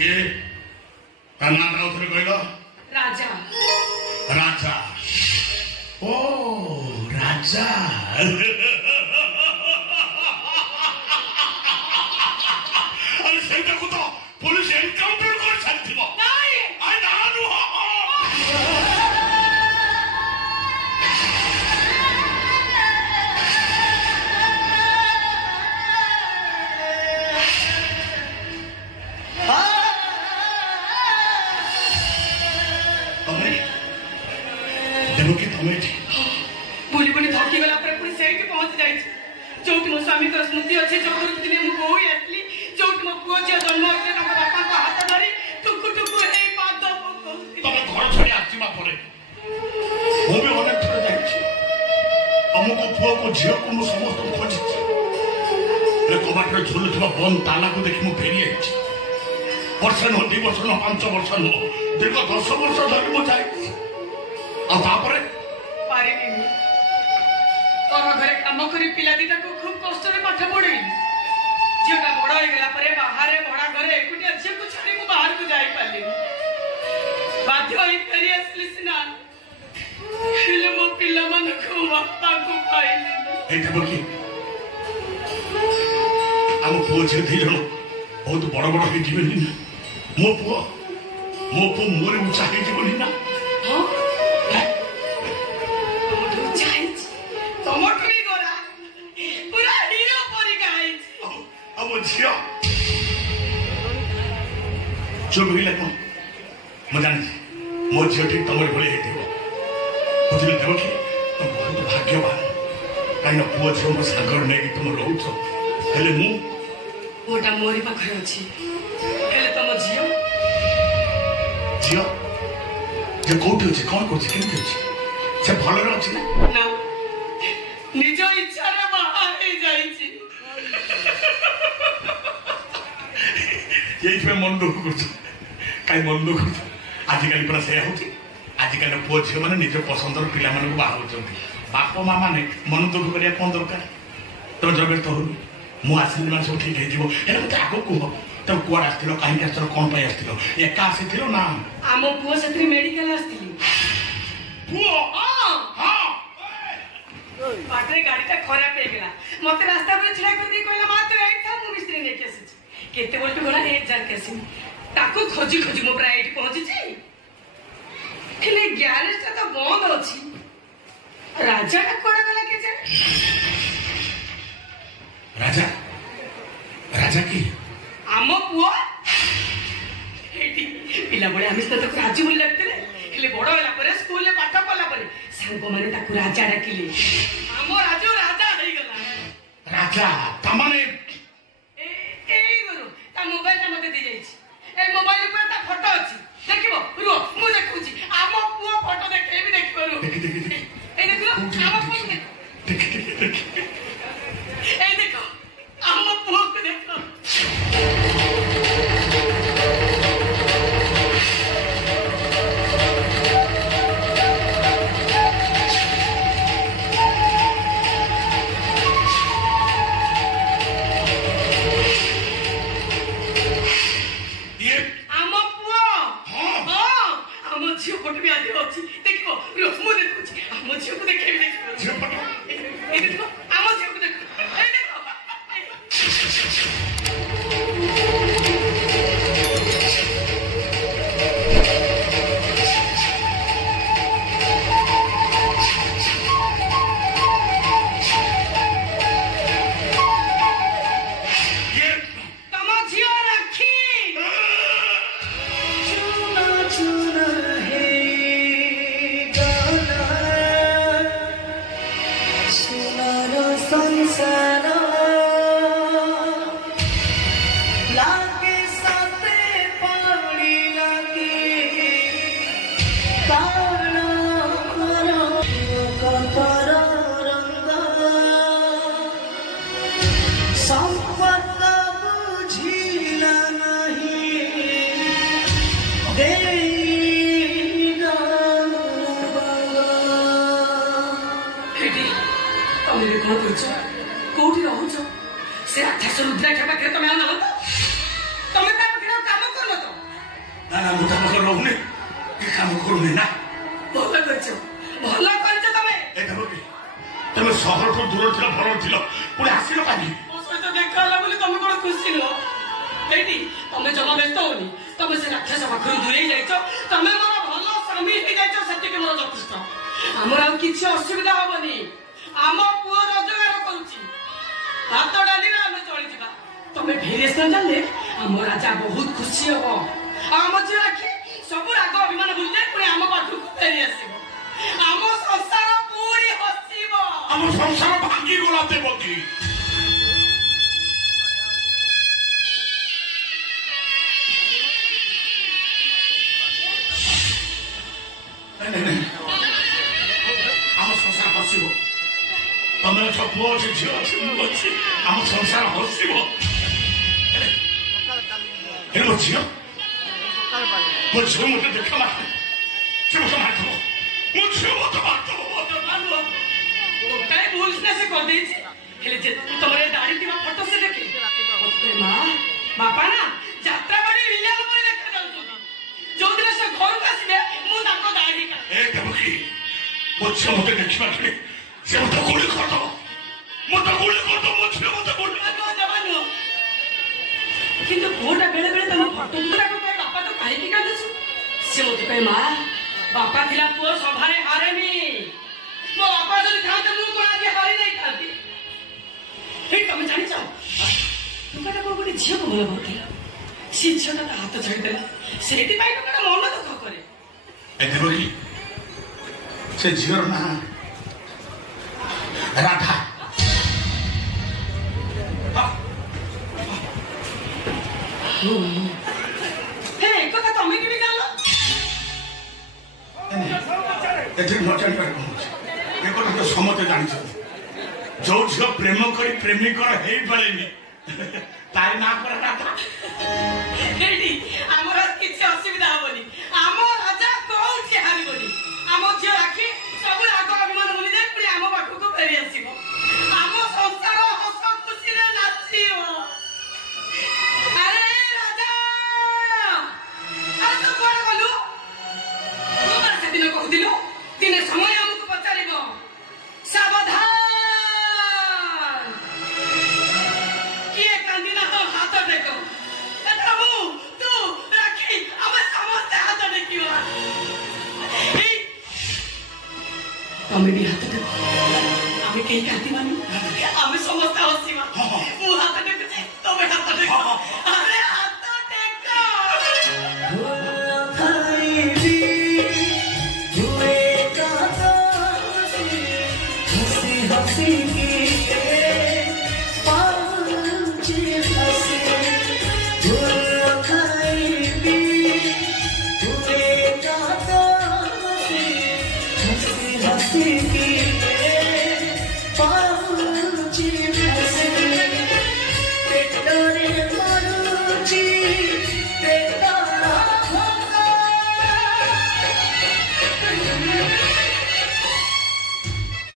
ये ना उधर कहल राजा राजा ओ राजा अरे सेटा को तो पुलिस एनकाउंटर कर सकती हो नहीं आई ना नु बुली बुली थकी गला पर पुणी सेठी पहुंच जाई जो मो स्वामी को स्मृति अच्छे जो दिन मु बोई आसली जो मो पुओ जे जन्म होते ना बापा को हाथ धरी टुकु टुकु हे पाद तमे घर छड़ी आसीबा परे मु भी अनेक थोड़े जाईछि अमुको पुओ को झियो को मु समस्त खोजि ए कबाट रे झुलुथबा बन ताला को देखि मु फेरी आइछि वर्ष न 2 वर्ष न 5 वर्ष न दीर्घ 10 वर्ष धरि मु जाई आ तापरे पारे नहीं तोर घरे काम करी पिला दिटा को खूब कष्ट रे पाठ पढई जेटा बड़ हो गला परे बाहर भड़ा घरे एकुटिया जे को छाड़ी को बाहर को जाई पाली बाध्य होई फेरी असली सिना हेले मो पिला मन को बापा को पाइली एठे बकी हम पुओ जे दी जण बहुत बड़ बड़ हे जीवनी मो पुओ मोरे ऊंचा हे जीवनी ना हां टमाटरी गोरा पूरा हीरो परी गाई अब झियो जो भी लगो मजान मो झियो ठीक तमर भले हेतिबो बुझले देबो कि तुम बहुत भाग्यवान काइना पुओ झियो मो सागर नै तुम रहउछो हेले मु ओटा मोरी पाखरे अछि हेले तम झियो झियो जे कोठी अछि कोन कोछि केन अछि से भलो रे अछि ना निज इच्छा रे बाहर हे जाईछि ये पे मन दुख करछ काई मन दुख करछ आजिकाली पर से होती आजिकाली पुओ झियो माने निज पसंदर पिला माने बाहा होचंती बाप मां माने मन दुख करिया कोन दरकार तो जबे तो मु आसिल मान सब ठीक हे जीवो हे मते आगो कुहो तो कुआर आस्तिलो काहे आस्तिलो कोन पाई आस्तिलो एका आसिथिलो ना आमो पुओ सत्री मेडिकल आस्तिली पुओ हां हां पाटरे गाड़ीटा खराब हे गेला मते रास्ता पर छिड़ा कर दी कहला मात्र एट था मु मिस्त्री ने केसी केते बोलबी गोला 1000 केसी ताको खोजी खोजी मो प्राइट पहुंची छी हेले गैरेज तो बंद अछि राजा का कोड़ा गला के जे राजा राजा की आमो पुओ एटी पिला बळे आमी तो राजू बोल लगते हेले बडो होला परे स्कूल ले पाठ पला परे सांगो माने ताकू राजा डाकिले आमो राजू राजा होई गला राजा तमाने ए गुरु ता मोबाइल ता मते दे जाई छी ए मोबाइल पर ता फोटो अछि देखिबो रुओ मु देखुची आमो पुओ फोटो देखेबी देखिबो देखि देखि ए देखो आमो पुओ देखि देखि ए देखो आमो पुओ के देखो कोठी रहउछ से राक्षस रुद्राक्ष पाखरे तमे आउ न तो तमे ता पाखरे काम करलो तो बेटी तमे जमा व्यस्त होनी तमे से राक्षस पाखरु दूरे जाइछो तमे मोर भलो स्वामी हे जाइछो सेति के मोर जथेष्ट हमर आ किछि असुविधा होबनी आम पुओ रोजगार करूची हाथ डाली ना हम चली जिबा तमे भेरेस न जाने हम राजा बहुत खुशी हो आम जे आखि सब राग अभिमान भूलते पुणी आम पाखरु फेरी आसीबो आम संसार पूरी हसीबो आम संसार भांगी गला देवकी आम संसार हसीबो तमे छ पुओ छ झियो छ मु अछि आम संसार हसीबो ए मो झियो मते देखा मार से मते मार मो झियो मते मार तो काय बोलने से कर देछि हेले जे तमरे दाढ़ी दिमा फोटो से देखे ओते मां बापा ना यात्रा बड़ी विलियम पर देखा जाउ जो दिन से घर का आसीबे मु ताको दाढ़ी का ए देवकी मो झियो मते देखिबा के से मते गोली कर दो मते गोली कर दो मो झियो मते गोली आगो जवानो किंतु कोटा बेले बेले तम फोटो गुरा को बापा तो काहे की कांदछु से मते कहे मां बापा थिला पुओ सभारे हारेनी मो बापा जदि थाते मु कोना जे हारी नै थाती हे तमे जानि छ तुका को गोटे झियो को भलो बोलथिला से झियो ता हाथ छाडी देला सेठी पाई तो मन दुख करे ए देवकी से झियो ना राधा हे कथा तमे कि जानो एठी नचन कर ए कोन तो समते जानि छ जो झियो प्रेम करी प्रेमिकर हेई पालेनी ताई ना कर राधा हेडी हमर किछि असुविधा होबनी आम राजा कोउछि हारिबनी आम झियो राखी सब राग अभिमान भूली दे पुणी आम पाखु को फेरी आसीबो आम संसार हस खुशी रे नाचियो अरे राजा आ तो कोन गलु तोरा से दिन कहदिलो दिने समय हमकु पचारिबो सावधान किए कांदिना तो हाथ देखो प्रभु तू राखी हमें समस्त हाथ देखियो तमे भी हाथ देखो हमें कहीं कांदी मानु हमें समस्त हसीबा मु हाथ देखो तमे हाथ देखो अरे हाथ देखो Pettore manuchi